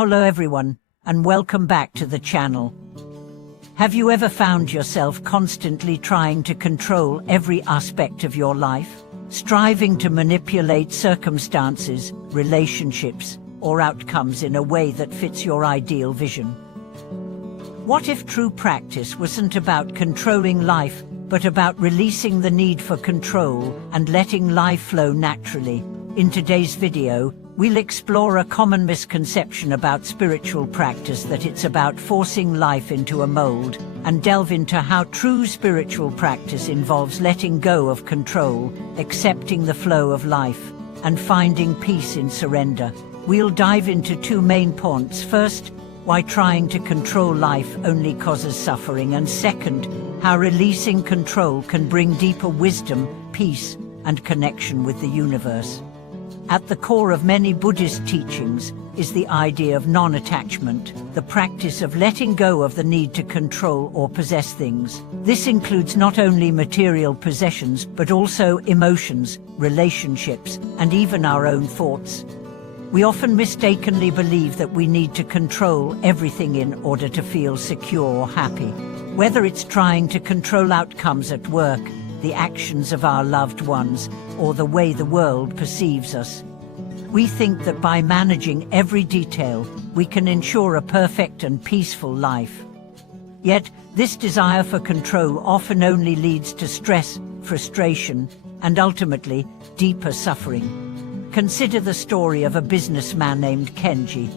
Hello everyone, and welcome back to the channel. Have you ever found yourself constantly trying to control every aspect of your life, striving to manipulate circumstances, relationships, or outcomes in a way that fits your ideal vision? What if true practice wasn't about controlling life, but about releasing the need for control and letting life flow naturally? In today's video, we'll explore a common misconception about spiritual practice, that it's about forcing life into a mold, and delve into how true spiritual practice involves letting go of control, accepting the flow of life, and finding peace in surrender. We'll dive into two main points. First, why trying to control life only causes suffering, and second, how releasing control can bring deeper wisdom, peace, and connection with the universe. At the core of many Buddhist teachings is the idea of non-attachment, the practice of letting go of the need to control or possess things. This includes not only material possessions, but also emotions, relationships, and even our own thoughts. We often mistakenly believe that we need to control everything in order to feel secure or happy. Whether it's trying to control outcomes at work, the actions of our loved ones, or the way the world perceives us. We think that by managing every detail, we can ensure a perfect and peaceful life. Yet, this desire for control often only leads to stress, frustration, and ultimately, deeper suffering. Consider the story of a businessman named Kenji.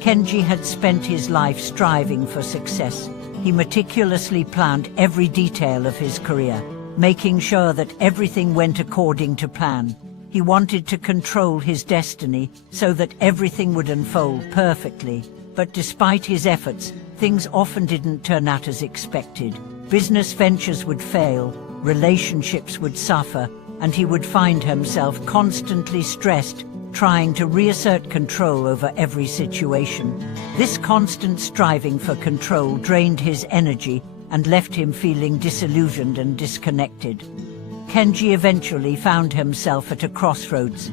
Kenji had spent his life striving for success. He meticulously planned every detail of his career, making sure that everything went according to plan. He wanted to control his destiny so that everything would unfold perfectly. But despite his efforts, things often didn't turn out as expected. Business ventures would fail, relationships would suffer, and he would find himself constantly stressed, trying to reassert control over every situation. This constant striving for control drained his energy and left him feeling disillusioned and disconnected. Kenji eventually found himself at a crossroads.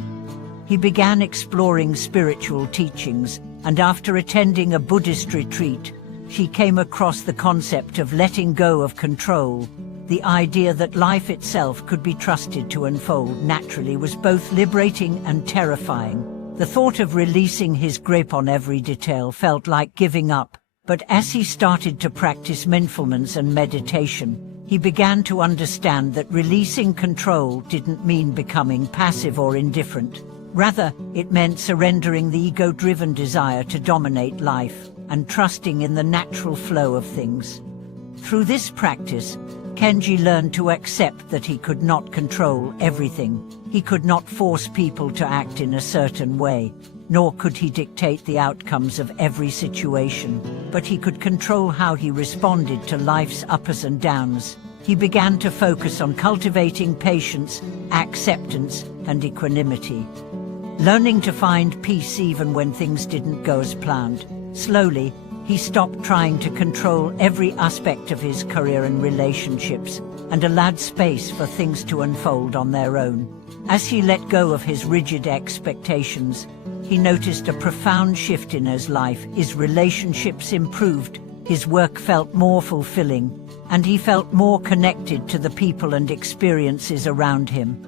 He began exploring spiritual teachings, and after attending a Buddhist retreat, he came across the concept of letting go of control. The idea that life itself could be trusted to unfold naturally was both liberating and terrifying. The thought of releasing his grip on every detail felt like giving up. But as he started to practice mindfulness and meditation, he began to understand that releasing control didn't mean becoming passive or indifferent. Rather, it meant surrendering the ego-driven desire to dominate life and trusting in the natural flow of things. Through this practice, Kenji learned to accept that he could not control everything. He could not force people to act in a certain way, nor could he dictate the outcomes of every situation, but he could control how he responded to life's ups and downs. He began to focus on cultivating patience, acceptance, and equanimity, learning to find peace even when things didn't go as planned. Slowly, he stopped trying to control every aspect of his career and relationships, and allowed space for things to unfold on their own. As he let go of his rigid expectations, he noticed a profound shift in his life. His relationships improved, his work felt more fulfilling, and he felt more connected to the people and experiences around him.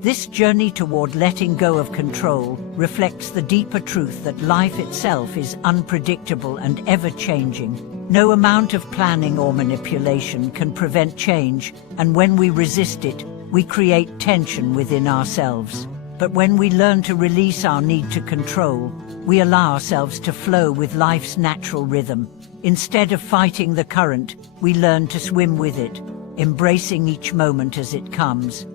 This journey toward letting go of control reflects the deeper truth that life itself is unpredictable and ever-changing. No amount of planning or manipulation can prevent change, and when we resist it, we create tension within ourselves. But when we learn to release our need to control, we allow ourselves to flow with life's natural rhythm. Instead of fighting the current, we learn to swim with it, embracing each moment as it comes.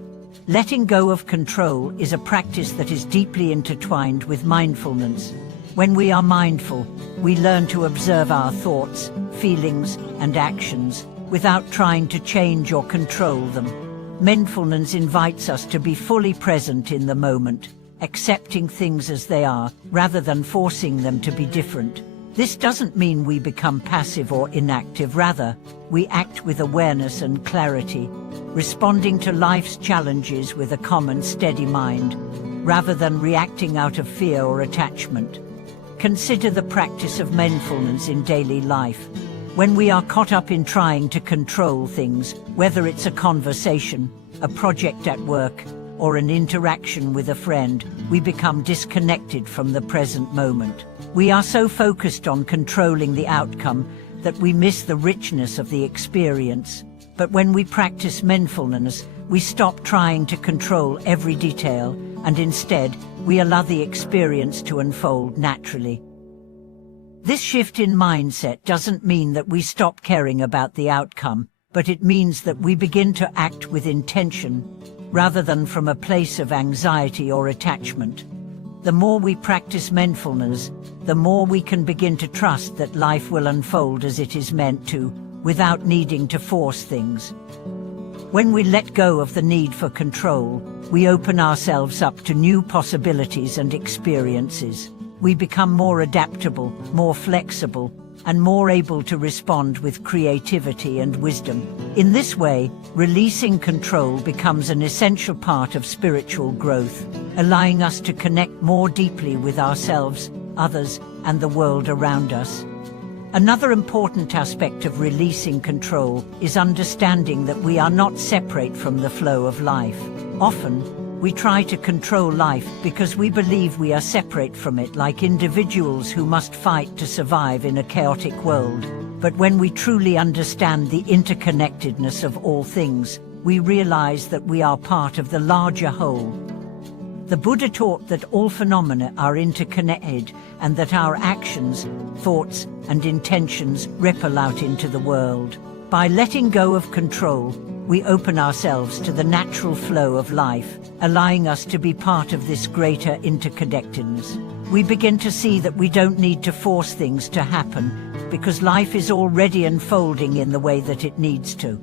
Letting go of control is a practice that is deeply intertwined with mindfulness. When we are mindful, we learn to observe our thoughts, feelings, and actions without trying to change or control them. Mindfulness invites us to be fully present in the moment, accepting things as they are, rather than forcing them to be different. This doesn't mean we become passive or inactive. Rather, we act with awareness and clarity, responding to life's challenges with a calm and steady mind, rather than reacting out of fear or attachment. Consider the practice of mindfulness in daily life. When we are caught up in trying to control things, whether it's a conversation, a project at work, or an interaction with a friend, we become disconnected from the present moment. We are so focused on controlling the outcome that we miss the richness of the experience. But when we practice mindfulness, we stop trying to control every detail, and instead, we allow the experience to unfold naturally. This shift in mindset doesn't mean that we stop caring about the outcome, but it means that we begin to act with intention, rather than from a place of anxiety or attachment. The more we practice mindfulness, the more we can begin to trust that life will unfold as it is meant to, without needing to force things. When we let go of the need for control, we open ourselves up to new possibilities and experiences. We become more adaptable, more flexible, and more able to respond with creativity and wisdom. In this way, releasing control becomes an essential part of spiritual growth, allowing us to connect more deeply with ourselves, others, and the world around us. Another important aspect of releasing control is understanding that we are not separate from the flow of life. Often, we try to control life because we believe we are separate from it, like individuals who must fight to survive in a chaotic world. But when we truly understand the interconnectedness of all things, we realize that we are part of the larger whole. The Buddha taught that all phenomena are interconnected and that our actions, thoughts, and intentions ripple out into the world. By letting go of control, we open ourselves to the natural flow of life, allowing us to be part of this greater interconnectedness. We begin to see that we don't need to force things to happen, because life is already unfolding in the way that it needs to.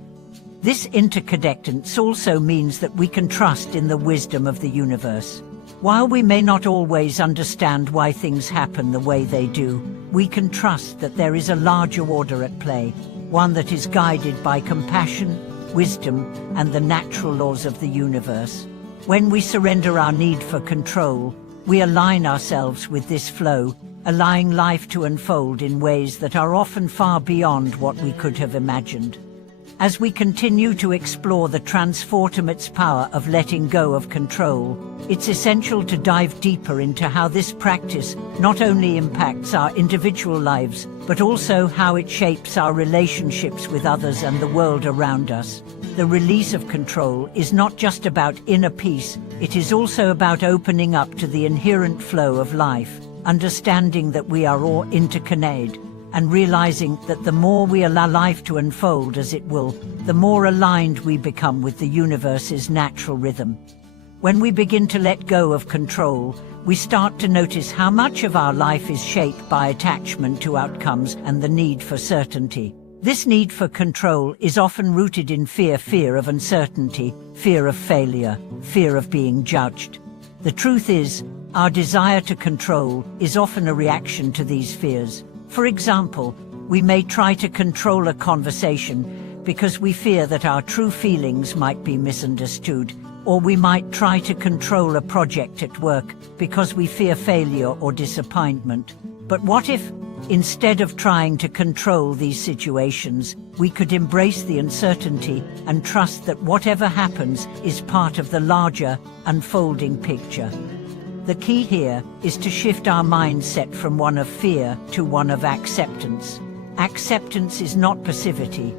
This interconnectedness also means that we can trust in the wisdom of the universe. While we may not always understand why things happen the way they do, we can trust that there is a larger order at play, one that is guided by compassion, wisdom, and the natural laws of the universe. When we surrender our need for control, we align ourselves with this flow, allowing life to unfold in ways that are often far beyond what we could have imagined. As we continue to explore the transformative power of letting go of control, it's essential to dive deeper into how this practice not only impacts our individual lives, but also how it shapes our relationships with others and the world around us. The release of control is not just about inner peace, it is also about opening up to the inherent flow of life, understanding that we are all interconnected, and realizing that the more we allow life to unfold as it will, the more aligned we become with the universe's natural rhythm. When we begin to let go of control, we start to notice how much of our life is shaped by attachment to outcomes and the need for certainty. This need for control is often rooted in fear of uncertainty, fear of failure, fear of being judged. The truth is, our desire to control is often a reaction to these fears. For example, we may try to control a conversation because we fear that our true feelings might be misunderstood, or we might try to control a project at work because we fear failure or disappointment. But what if, instead of trying to control these situations, we could embrace the uncertainty and trust that whatever happens is part of the larger, unfolding picture? The key here is to shift our mindset from one of fear to one of acceptance. Acceptance is not passivity.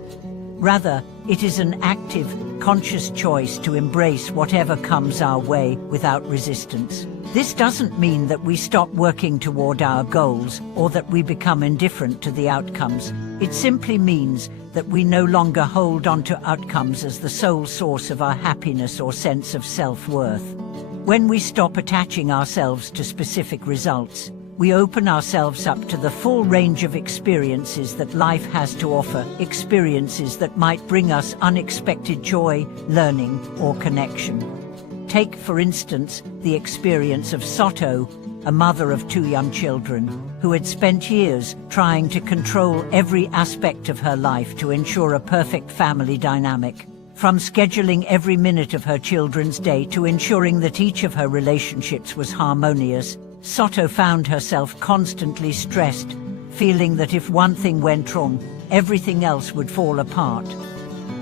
Rather, it is an active, conscious choice to embrace whatever comes our way without resistance. This doesn't mean that we stop working toward our goals or that we become indifferent to the outcomes. It simply means that we no longer hold on to outcomes as the sole source of our happiness or sense of self-worth. When we stop attaching ourselves to specific results, we open ourselves up to the full range of experiences that life has to offer, experiences that might bring us unexpected joy, learning, or connection. Take, for instance, the experience of Soto, a mother of 2 young children, who had spent years trying to control every aspect of her life to ensure a perfect family dynamic. From scheduling every minute of her children's day to ensuring that each of her relationships was harmonious, Soto found herself constantly stressed, feeling that if one thing went wrong, everything else would fall apart.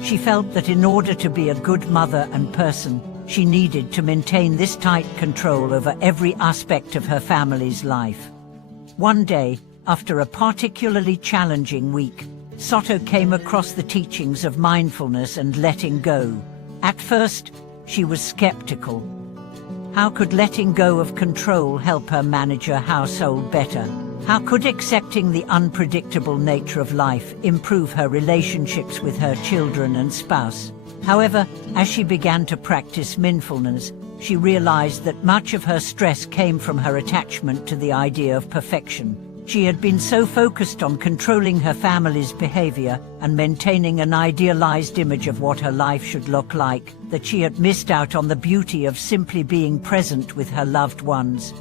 She felt that in order to be a good mother and person, she needed to maintain this tight control over every aspect of her family's life. One day, after a particularly challenging week, Soto came across the teachings of mindfulness and letting go. At first, she was skeptical. How could letting go of control help her manage her household better? How could accepting the unpredictable nature of life improve her relationships with her children and spouse? However, as she began to practice mindfulness, she realized that much of her stress came from her attachment to the idea of perfection. She had been so focused on controlling her family's behavior and maintaining an idealized image of what her life should look like that she had missed out on the beauty of simply being present with her loved ones.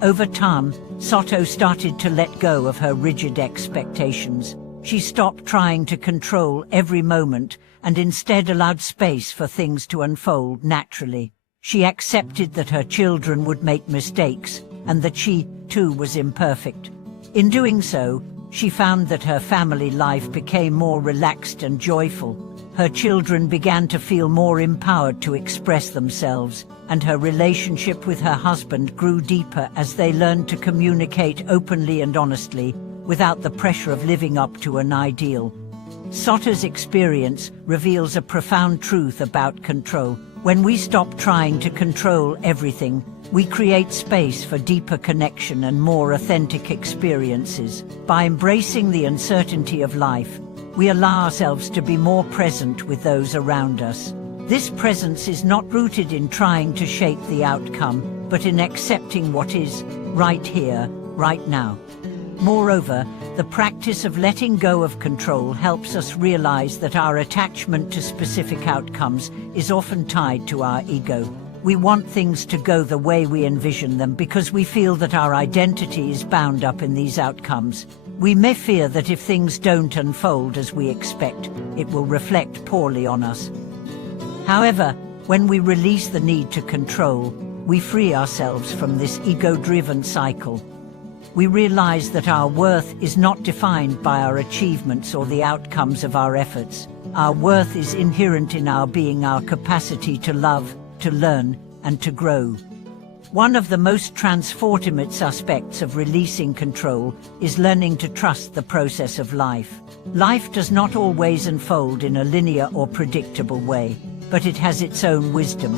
Over time, Soto started to let go of her rigid expectations. She stopped trying to control every moment and instead allowed space for things to unfold naturally. She accepted that her children would make mistakes and that she, too, was imperfect. In doing so, she found that her family life became more relaxed and joyful. Her children began to feel more empowered to express themselves, and her relationship with her husband grew deeper as they learned to communicate openly and honestly, without the pressure of living up to an ideal. Soto's experience reveals a profound truth about control. When we stop trying to control everything, we create space for deeper connection and more authentic experiences. By embracing the uncertainty of life, we allow ourselves to be more present with those around us. This presence is not rooted in trying to shape the outcome, but in accepting what is, right here, right now. Moreover, the practice of letting go of control helps us realize that our attachment to specific outcomes is often tied to our ego. We want things to go the way we envision them because we feel that our identity is bound up in these outcomes. We may fear that if things don't unfold as we expect, it will reflect poorly on us. However, when we release the need to control, we free ourselves from this ego-driven cycle. We realize that our worth is not defined by our achievements or the outcomes of our efforts. Our worth is inherent in our being, our capacity to love, to learn, and to grow. One of the most transformative aspects of releasing control is learning to trust the process of life. Life does not always unfold in a linear or predictable way, but it has its own wisdom.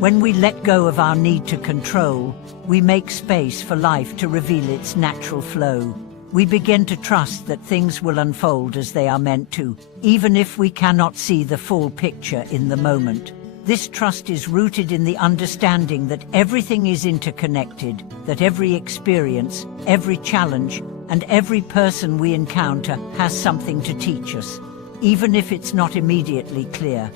When we let go of our need to control, we make space for life to reveal its natural flow. We begin to trust that things will unfold as they are meant to, even if we cannot see the full picture in the moment. This trust is rooted in the understanding that everything is interconnected, that every experience, every challenge, and every person we encounter has something to teach us, even if it's not immediately clear.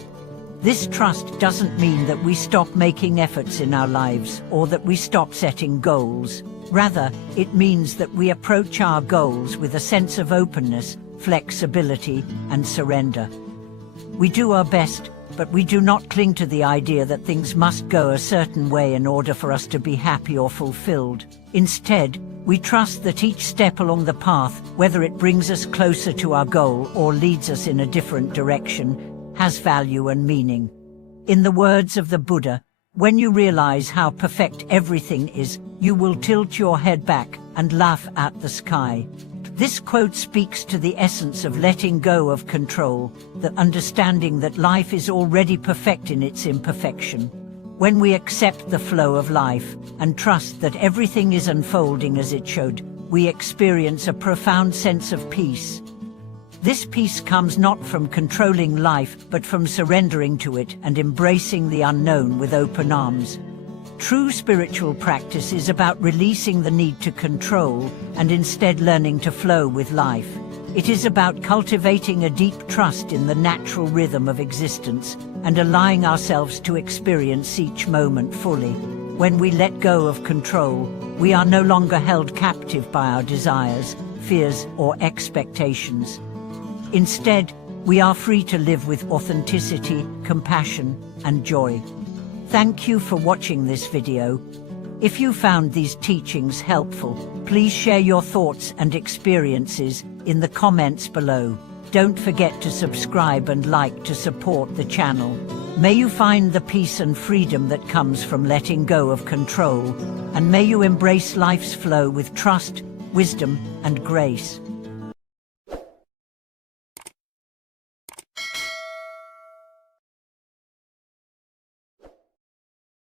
This trust doesn't mean that we stop making efforts in our lives or that we stop setting goals. Rather, it means that we approach our goals with a sense of openness, flexibility, and surrender. We do our best, but we do not cling to the idea that things must go a certain way in order for us to be happy or fulfilled. Instead, we trust that each step along the path, whether it brings us closer to our goal or leads us in a different direction, has value and meaning. In the words of the Buddha, when you realize how perfect everything is, you will tilt your head back and laugh at the sky. This quote speaks to the essence of letting go of control, the understanding that life is already perfect in its imperfection. When we accept the flow of life and trust that everything is unfolding as it should, we experience a profound sense of peace. This peace comes not from controlling life, but from surrendering to it and embracing the unknown with open arms. True spiritual practice is about releasing the need to control and instead learning to flow with life. It is about cultivating a deep trust in the natural rhythm of existence and allowing ourselves to experience each moment fully. When we let go of control, we are no longer held captive by our desires, fears, or expectations. Instead, we are free to live with authenticity, compassion, and joy. Thank you for watching this video. If you found these teachings helpful, please share your thoughts and experiences in the comments below. Don't forget to subscribe and like to support the channel. May you find the peace and freedom that comes from letting go of control, and may you embrace life's flow with trust, wisdom, and grace.